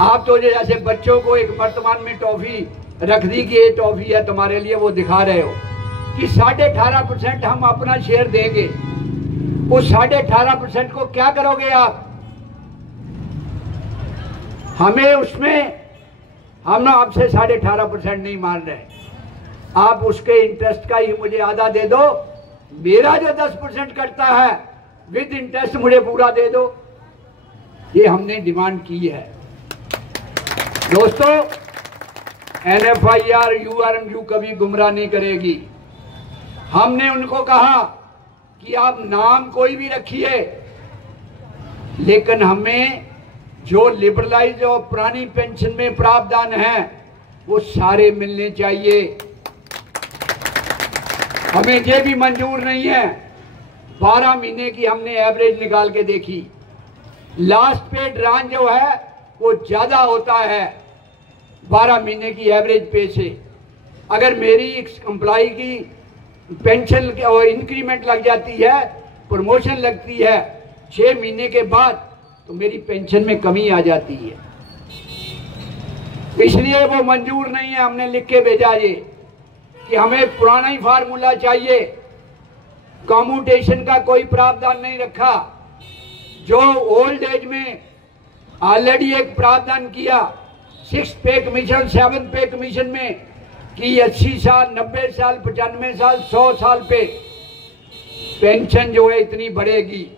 आप तो जैसे बच्चों को एक वर्तमान में टॉफी रख दी कि ये टॉफी है तुम्हारे लिए, वो दिखा रहे हो कि 18.5% हम अपना शेयर देंगे। उस 18.5% को क्या करोगे आप? हमें उसमें, हम ना आपसे 18.5% नहीं मान रहे, आप उसके इंटरेस्ट का ही मुझे आधा दे दो, मेरा जो 10% कटता है विद इंटरेस्ट मुझे पूरा दे दो। ये हमने डिमांड की है दोस्तों। NFIR URMU कभी गुमराह नहीं करेगी। हमने उनको कहा कि आप नाम कोई भी रखिए, लेकिन हमें जो लिबरलाइज और पुरानी पेंशन में प्रावधान है वो सारे मिलने चाहिए। हमें ये भी मंजूर नहीं है। 12 महीने की हमने एवरेज निकाल के देखी, लास्ट पे ड्रान जो है वो ज्यादा होता है 12 महीने की एवरेज पे से। अगर मेरी एम्प्लॉय की पेंशन और इंक्रीमेंट लग जाती है, प्रमोशन लगती है 6 महीने के बाद, तो मेरी पेंशन में कमी आ जाती है, इसलिए वो मंजूर नहीं है। हमने लिख के भेजा ये कि हमें पुराना ही फार्मूला चाहिए, कॉम्यूटेशन का कोई प्रावधान नहीं रखा। जो ओल्ड एज में ऑलरेडी एक प्रावधान किया 6th पे कमीशन 7th पे कमीशन में कि 80 साल 90 साल 95 साल 100 साल पे पेंशन जो है इतनी बढ़ेगी।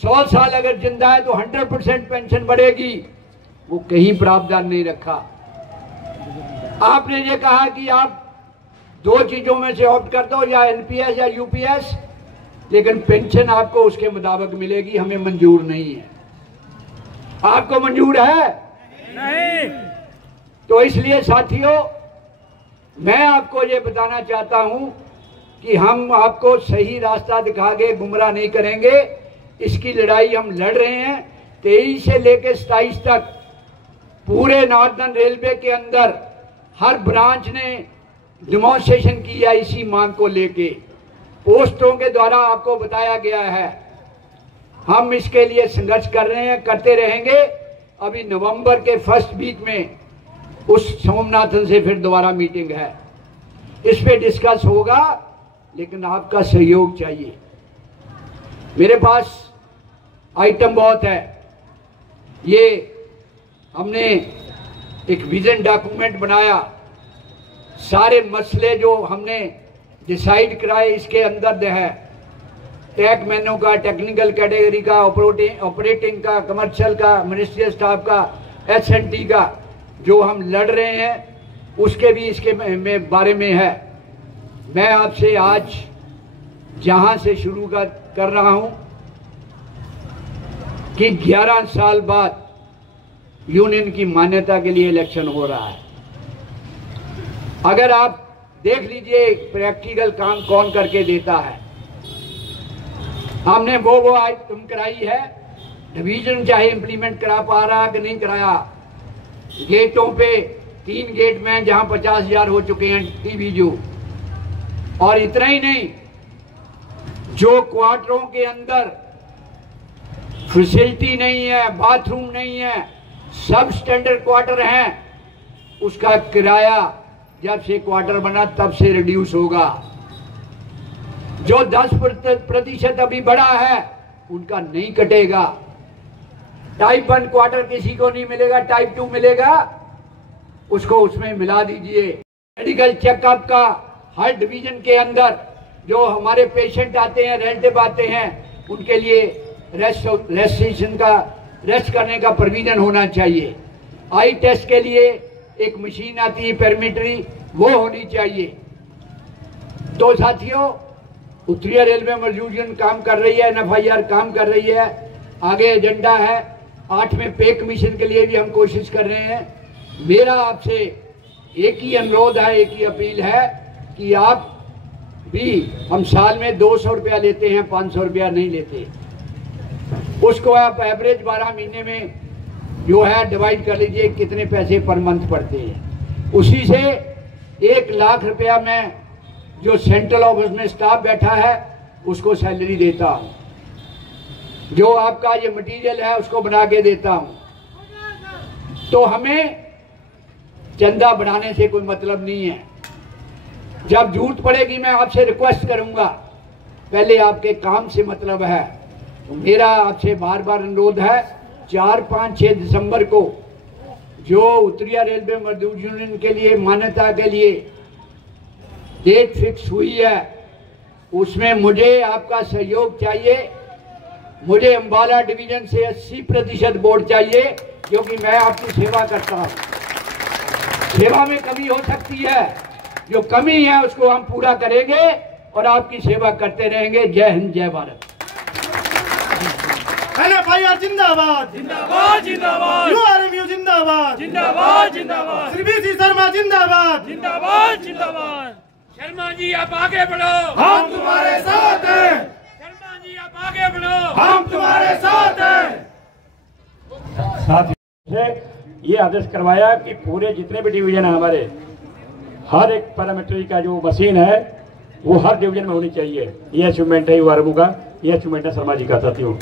100 साल अगर जिंदा है तो 100% पेंशन बढ़ेगी, वो कहीं प्रावधान नहीं रखा। आपने ये कहा कि आप 2 चीजों में से ऑप्ट कर दो, या NPS या UPS, लेकिन पेंशन आपको उसके मुताबिक मिलेगी। हमें मंजूर नहीं है। आपको मंजूर है? नहीं। तो इसलिए साथियों, मैं आपको ये बताना चाहता हूं कि हम आपको सही रास्ता दिखा के गुमराह नहीं करेंगे। इसकी लड़ाई हम लड़ रहे हैं। 23 से लेकर 27 तक पूरे नॉर्दर्न रेलवे के अंदर हर ब्रांच ने डिमॉन्स्ट्रेशन किया इसी मांग को लेके। पोस्टों के द्वारा आपको बताया गया है। हम इसके लिए संघर्ष कर रहे हैं, करते रहेंगे। अभी नवंबर के फर्स्ट वीक में उस सोमनाथन से फिर दोबारा मीटिंग है, इस पे डिस्कस होगा, लेकिन आपका सहयोग चाहिए। मेरे पास आइटम बहुत है। ये हमने एक विजन डॉक्यूमेंट बनाया, सारे मसले जो हमने डिसाइड कराए इसके अंदर है। टैक मेन्यू का, टेक्निकल कैटेगरी का, ऑपरेटिंग का, कमर्शियल का, मिनिस्ट्रियल स्टाफ का, S&T का, जो हम लड़ रहे हैं उसके भी इसके बारे में है। मैं आपसे आज जहां से शुरू कर रहा हूं कि 11 साल बाद यूनियन की मान्यता के लिए इलेक्शन हो रहा है। अगर आप देख लीजिए प्रैक्टिकल काम कौन करके देता है। हमने वो आइटम कराई है। डिवीजन चाहे इंप्लीमेंट करा पा रहा कि नहीं कराया। गेटों पे 3 गेट में जहां 50,000 हो चुके हैं TVU। और इतना ही नहीं, जो क्वार्टरों के अंदर फैसिलिटी नहीं है, बाथरूम नहीं है, सब स्टैंडर्ड क्वार्टर हैं, उसका किराया जब से क्वार्टर बना तब से रिड्यूस होगा। जो 10% अभी बढ़ा है उनका नहीं कटेगा। टाइप 1 क्वार्टर किसी को नहीं मिलेगा, टाइप 2 मिलेगा, उसको उसमें मिला दीजिए। मेडिकल चेकअप का हर डिवीजन के अंदर जो हमारे पेशेंट आते हैं, रिलेटिव आते हैं, उनके लिए रेस्ट करने का प्रोविजन होना चाहिए। आई टेस्ट के लिए एक मशीन आती है पेरीमेट्री, वो होनी चाहिए। तो साथियों, उत्तरीय रेलवे मजदूर काम कर रही है, NFIR काम कर रही है, आगे एजेंडा है। 8वें पे कमीशन के लिए भी हम कोशिश कर रहे हैं। मेरा आपसे एक ही अनुरोध है, एक ही अपील है कि आप भी, हम साल में 200 रुपया लेते हैं, 500 रुपया नहीं लेते। उसको आप एवरेज 12 महीने में जो है डिवाइड कर लीजिए कितने पैसे पर मंथ पड़ते हैं। उसी से 1 लाख रुपया में जो सेंट्रल ऑफिस में स्टाफ बैठा है उसको सैलरी देता हूँ। जो आपका ये मटेरियल है उसको बना के देता हूँ। तो हमें चंदा बढ़ाने से कोई मतलब नहीं है। जब जरूरत पड़ेगी मैं आपसे रिक्वेस्ट करूंगा, पहले आपके काम से मतलब है। तो मेरा आपसे बार बार अनुरोध है, 4, 5, 6 दिसंबर को जो उत्तरीय रेलवे मजदूर यूनियन के लिए मान्यता के लिए डेट फिक्स हुई है, उसमें मुझे आपका सहयोग चाहिए। मुझे अंबाला डिवीजन से 80% वोट चाहिए, क्योंकि मैं आपकी सेवा करता हूं। सेवा में कमी हो सकती है, जो कमी है उसको हम पूरा करेंगे और आपकी सेवा करते रहेंगे। जय हिंद, जय भारत। जिंदाबाद जिंदाबाद जिंदाबाद, यूआरएमयू जिंदाबाद जिंदाबाद जिंदाबाद, श्री बीसी शर्मा जिंदाबाद जिंदाबाद जिंदाबाद। शर्मा जी आप आगे बढ़ो, हम तुम्हारे साथ हैं। शर्मा जी आप आगे बढ़ो, हम तुम्हारे साथ हैं। साथ से ये आदेश करवाया कि पूरे जितने भी डिवीजन है हमारे, हर एक पैरामीट्री का जो मशीन है वो हर डिवीजन में होनी चाहिए। ये अचीवमेंट है यूआरएमयू का, ये अचीवमेंट है शर्मा जी का। साथियों,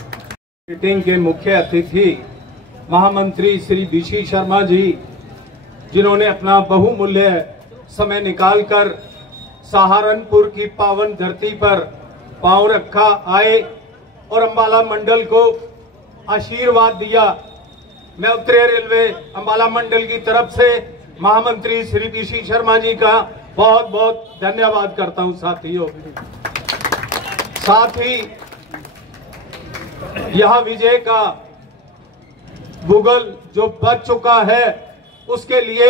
मीटिंग के मुख्य अतिथि महामंत्री श्री बीसी शर्मा जी, जिन्होंने अपना बहुमूल्य समय निकालकर सहारनपुर की पावन धरती पर पांव रखा, आए और अंबाला मंडल को आशीर्वाद दिया। मैं उत्तरीय रेलवे अंबाला मंडल की तरफ से महामंत्री श्री बीसी शर्मा जी का बहुत बहुत धन्यवाद करता हूं। साथियों, साथ ही यह विजय का भूगोल जो बच चुका है, उसके लिए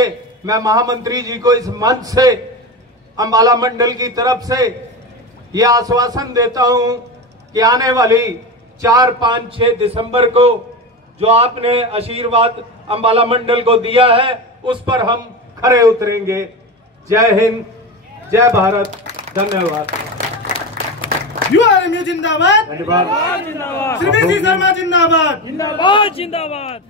मैं महामंत्री जी को इस मंच से अंबाला मंडल की तरफ से यह आश्वासन देता हूं कि आने वाली 4, 5, 6 दिसंबर को जो आपने आशीर्वाद अंबाला मंडल को दिया है, उस पर हम खरे उतरेंगे। जय हिंद, जय भारत, धन्यवाद। यूआरएमयू जिंदाबाद, धन्यवाद। श्री बीसी शर्मा जिंदाबाद जिंदाबाद जिंदाबाद।